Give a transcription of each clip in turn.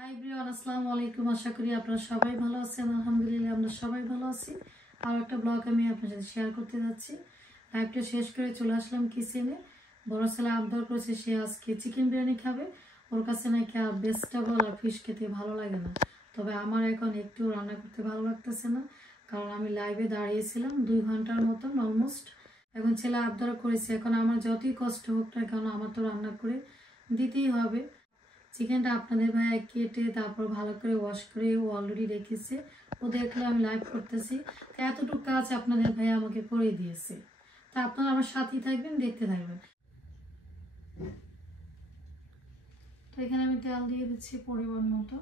High Brian, আসসালামু আলাইকুম। আশা করি আপনারা সবাই ভালো আছেন। আলহামদুলিল্লাহ আমরা সবাই ভালো আছি। আর একটা ব্লগ আমি আপনার সাথে শেয়ার করতে যাচ্ছি। লাইভটা শেষ করে চলে আসলাম কিচেনে। বড় ছেলে আবদার করেছে সে আজকে চিকেন বিরিয়ানি খাবে। ওর কাছে নাকি আর ভেজিটেবল আর ফিশ খেতে ভালো লাগে না। তবে আমার এখন একটু রান্না করতে ভালো লাগতেছে না, কারণ আমি লাইভে দাঁড়িয়েছিলাম 2 ঘন্টার মতন অলমোস্ট। এখন ছেলে আবদার করেছে, এখন আমার যতই কষ্ট হোক না কেন আমার তো রান্না করে দিতেই হবে। চিকেনটা আপনাদের ভাইয়া কেটে তারপর ভালো করে ওয়াশ করে ও অলরেডি রেখেছে। ও দেখলে আমি লাইভ করতেছি, তো এতটুকু কাজ আপনাদের ভাইয়া আমাকে করে দিয়েছে। তা আপনারা আমার সাথেই থাকবেন, দেখতে থাকবেন। তো এখানে আমি তেল দিয়ে দিচ্ছি পরিমাণ মতো।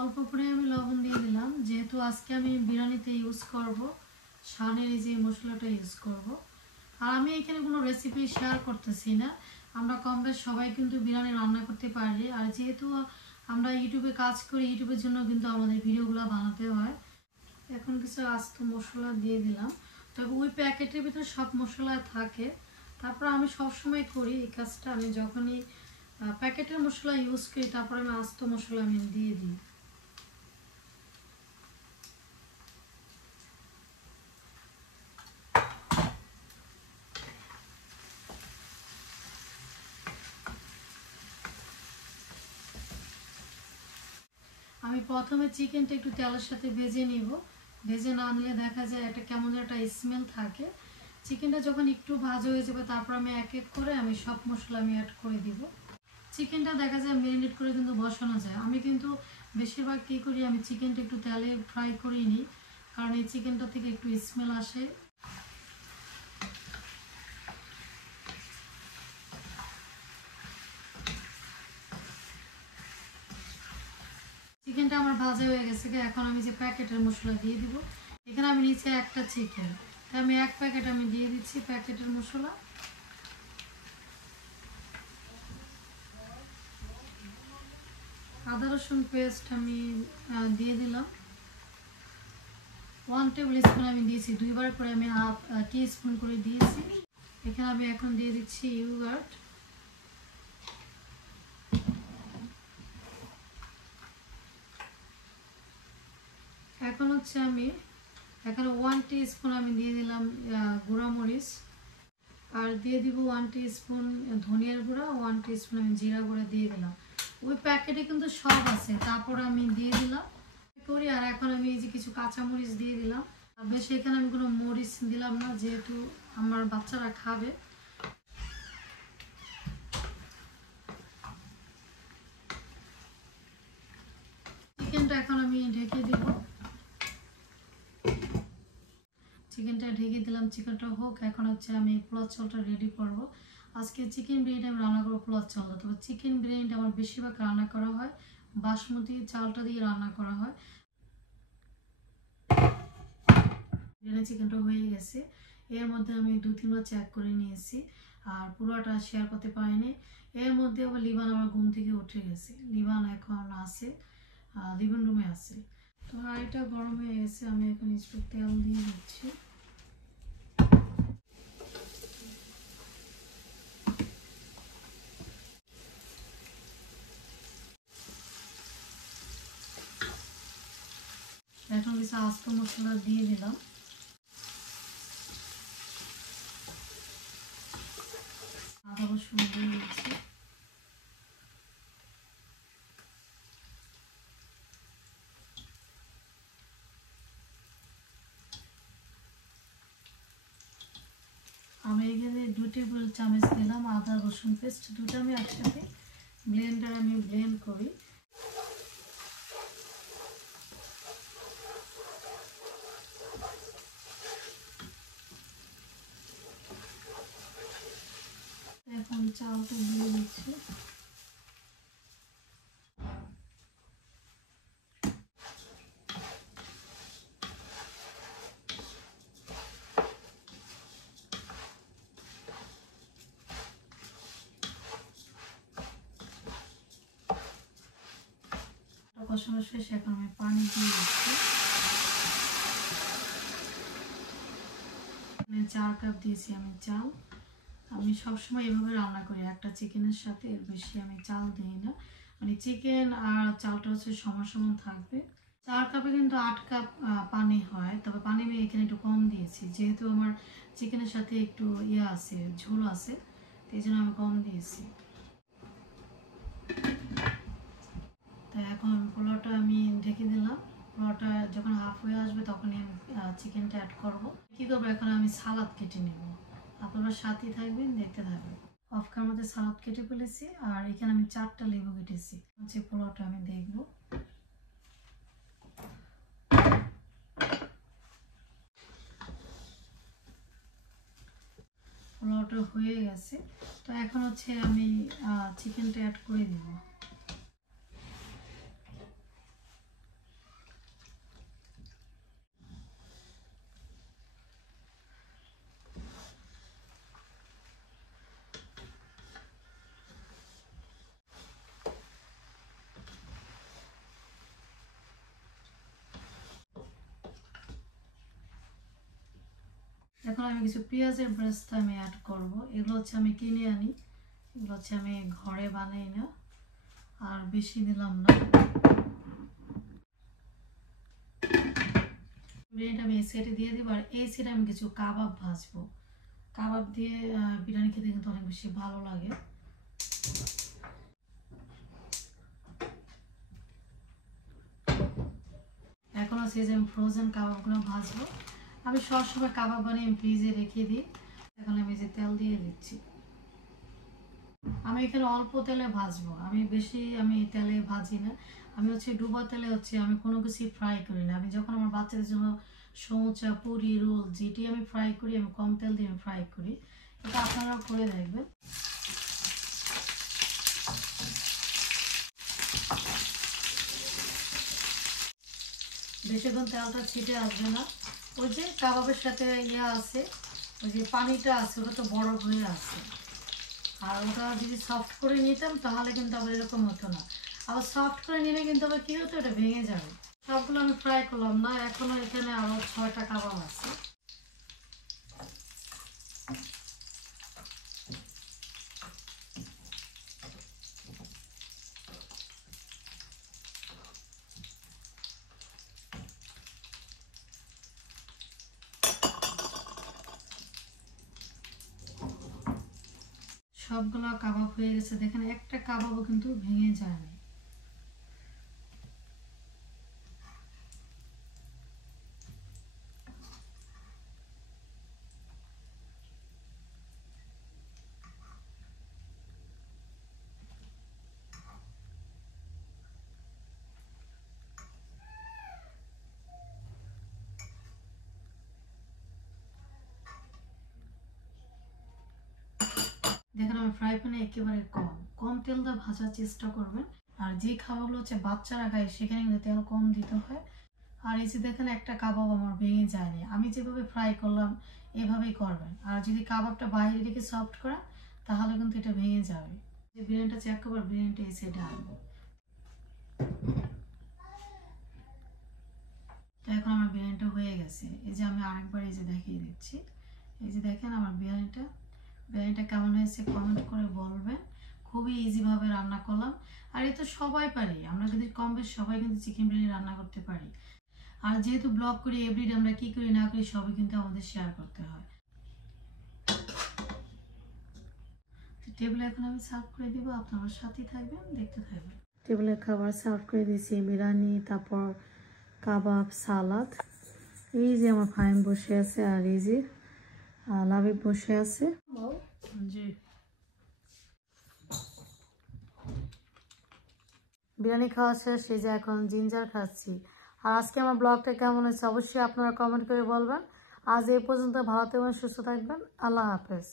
অল্প করে আমি লবণ দিয়ে দিলাম, যেহেতু আজকে আমি বিরিয়ানিতে ইউজ করব শানের এই যে মশলাটা ইউজ করব। আর আমি এখানে কোনো রেসিপি শেয়ার করতেছি না, আমরা কম বেশ সবাই কিন্তু বিরিয়ানি রান্না করতে পারি। আর যেহেতু আমরা ইউটিউবে কাজ করি, ইউটিউবের জন্য কিন্তু আমাদের ভিডিওগুলো বানাতে হয়। এখন কিছু আস্ত মশলা দিয়ে দিলাম, তবে ওই প্যাকেটের ভিতরে সব মশলা থাকে। তারপর আমি সবসময় করি এই কাজটা, আমি যখনই প্যাকেটের মশলা ইউজ করি তারপর আমি আস্ত মশলা আমি দিয়ে দিই। আমি প্রথমে চিকেনটা একটু তেলের সাথে ভেজে নিব। ভেজে না নিলে দেখা যায় একটা কেমন একটা স্মেল থাকে। চিকেনটা যখন একটু ভাজা হয়ে যাবে তারপর আমি এক এক করে আমি সব মশলা আমি অ্যাড করে দিব। চিকেনটা দেখা যায় ম্যারিনেট করে কিন্তু বসানো যায়। আমি কিন্তু বেশিরভাগ কী করি, আমি চিকেনটা একটু তেলে ফ্রাই করে নিই, কারণ এই চিকেনটা থেকে একটু স্মেল আসে। চিকেনটা আমার ভাজা হয়ে গেছে, এখন আমি যে প্যাকেটের মশলা দিয়ে দিব। এখানে আমি নিচে একটা চিকেন, তাই আমি এক প্যাকেট আমি দিয়ে দিচ্ছি প্যাকেটের মশলা। আদা রসুন পেস্ট আমি দিয়ে দিলাম 1 টেবিল স্পুন আমি দিয়েছি, 2বার করে আমি হাফ টি স্পুন করে দিয়েছি। এখানে আমি এখন দিয়ে দিচ্ছি ইয়োগার্ট। এখন হচ্ছে আমি এখানে 1 টি স্পুন আমি দিয়ে দিলাম গুঁড়া মরিচ, আর দিয়ে দিব 1 টি স্পুন ধনিয়ার গুঁড়া, 1 টি স্পুন আমি জিরা গুঁড়া দিয়ে দিলাম। ওই প্যাকেটে কিন্তু সব আছে, তারপর আমি দিয়ে দিলাম করি। আর এখন আমি এই যে কিছু কাঁচামরিচ দিয়ে দিলাম। বেশি এখানে আমি কোনো মরিচ দিলাম না, যেহেতু আমার বাচ্চারা খাবে। চিকেনটা এখন আমি ঢেকে দিব। চিকেনটা ঢেকে দিলাম, চিকেনটা হোক। এখন হচ্ছে আমি পোলাও চালটা রেডি করব। আজকে চিকেন বিরিয়ানি আমি রান্না করবো পোলাও চাল। তবে চিকেন বিরিয়ানিটা আমার বেশিরভাগ রান্না করা হয় বাসমতি চালটা দিয়ে রান্না করা হয়। বিরিয়ানি চিকেনটা হয়ে গেছে, এর মধ্যে আমি 2-3বার চেক করে নিয়েছি, আর পুরোটা শেয়ার করতে পারিনি। এর মধ্যে আবার লিভান আমার ঘুম থেকে উঠে গেছে। লিভান এখন আছে লিভিং রুমে আছে। তো হাঁড়িটা গরম হয়ে গেছে, আমি এখন একটু তেল দিয়ে দিচ্ছি। এখন কিছু আস্ত মশলা দিয়ে দিলাম। আদা রসুন দিয়ে দিচ্ছি। আমি এখানে 2 টেবিল চামচ দিলাম আদা রসুন পেস্ট। দুটো আমি একসাথে ব্লেন্ডার আমি ব্লেন্ড করি। এখন চালটা দিয়ে দিচ্ছি। কষানো শেষ, এখন আমি পানি দিয়ে দিচ্ছি। 4 কাপ দিয়েছি আমি চাল। আমি সবসময় এভাবে রান্না করি, একটা চিকেনের সাথে এর বেশি আমি চাল দিই না, মানে চিকেন আর চালটা হচ্ছে সমান সমান থাকবে। 4 কাপে কিন্তু 8 কাপ পানি হয়, তবে পানি আমি এখানে একটু কম দিয়েছি, যেহেতু আমার চিকেনের সাথে একটু আছে, ঝোল আছে, এই জন্য আমি কম দিয়েছি। তাই এখন পোলাওটা আমি ঢেকে দিলাম। পোলাওটা যখন হাফ হয়ে আসবে তখনই আমি চিকেনটা অ্যাড করবো। কি করবো, এখন আমি সালাদ কেটে নেব, আপনারা সাথেই থাকবেন, দেখতে থাকবেন। অফকার মধ্যে সালাদ কেটে ফেলেছি, আর এখানে আমি 4টা লেবু কেটেছি। হচ্ছে পোলাওটা আমি দেখবো। পোলাওটা হয়ে গেছে, তো এখন হচ্ছে আমি চিকেনটা অ্যাড করে দিব। এখন আমি কিছু পেঁয়াজের ব্রেস্ট আমি অ্যাড করব। এগুলো হচ্ছে আমি কিনে আনি, এগুলো হচ্ছে আমি ঘরে বানাই না, আর বেশি দিলাম না। বিরিয়ানিটা আমি এই সাইডে দিয়ে দিব, আর এই সাইডে আমি কিছু কাবাব ভাজবো। কাবাব দিয়ে বিরিয়ানি খেতে কিন্তু অনেক বেশি ভালো লাগে। এখন হচ্ছে যে আমি ফ্রোজেন কাবাবগুলো ভাজবো। আমি সবসময় কাবাব বানিয়ে আমি ফ্রিজে রেখে দিই। এখন আমি যে তেল দিয়ে দিচ্ছি, আমি এখানে অল্প তেলে ভাজবো, আমি বেশি তেলে ভাজি না। আমি হচ্ছে ডুবা তেলে হচ্ছে আমি কোনো কিছু ফ্রাই করি না। আমি যখন আমার বাচ্চাদের জন্য সমুচা, পুরি, রোল যেটি আমি ফ্রাই করি, আমি কম তেল দিয়ে আমি ফ্রাই করি। এটা আপনারাও করে দেখবেন। বেশিক্ষণ তেলটা ছিটে আসবে না। ওই যে কাবাবের সাথে আছে, ওই যে পানিটা আছে, ওটা তো বরফ হয়ে আছে। আর ওটা যদি সফট করে নিতাম তাহলে কিন্তু আবার এরকম হতো না। আবার সফট করে নিলে কিন্তু আবার কী হতো, এটা ভেঙে যাবে। সবগুলো আমি ফ্রাই করলাম না, এখনও এখানে আরও 6টা কাবাব আছে। সবগুলো কাবাব হয়ে গেছে, দেখেন একটা কাবাবও কিন্তু ভেঙে যায়নি। দেখেন আমার ফ্রাই প্যানে একেবারে কম তেল দিয়ে ভাজার চেষ্টা করবেন। আর যে খাবারগুলো হচ্ছে বাচ্চারা খায় সেখানে কিন্তু তেল কম দিতে হয়। আর এই যে দেখেন একটা কাবাব আমার ভেঙে যায়নি। আমি যেভাবে ফ্রাই করলাম এভাবেই করবেন। আর যদি কাবাবটা বাইরে থেকে সফট করা তাহলে কিন্তু এটা ভেঙে যাবে। যে বিরিয়ানিটা চেক করবার, বিরিয়ানিটা এই সাইডে আনবো। তো এখন আমার বিরিয়ানিটা হয়ে গেছে। এই যে আমি আরেকবার এই যে দেখিয়ে দিচ্ছি। এই যে দেখেন আমার বিরিয়ানিটা কেমন হয়েছে কমেন্ট করে বলবেন। খুবই ইজিভাবে রান্না করলাম, আর এ তো সবাই পারি, আমরা কিন্তু কম বেশ সবাই কিন্তু চিকেন বিরিয়ানি রান্না করতে পারি। আর যেহেতু ব্লগ করি এভরিডে, আমরা কি করি না করি সবই কিন্তু আমাদের শেয়ার করতে হয়। টেবিলে এখন আমি সার্ভ করে দিব, আপনারা সাথেই থাকবেন, দেখতে থাকবেন। টেবিলে খাবার সার্ভ করে দিয়েছি, বিরিয়ানি, তারপর কাবাব, সালাদ। এই যে আমার ফাইম বসে আছে, আর এই যে লাভি বসে আছে। জি, বিরিয়ানি খাওয়া শেষ, এই যে এখন জিঞ্জার খাচ্ছি। আর আজকে আমার ব্লগটা কেমন হয়েছে অবশ্যই আপনারা কমেন্ট করে বলবেন। আজ এই পর্যন্ত, ভালো থাকবেন, সুস্থ থাকবেন, আল্লাহ হাফেজ।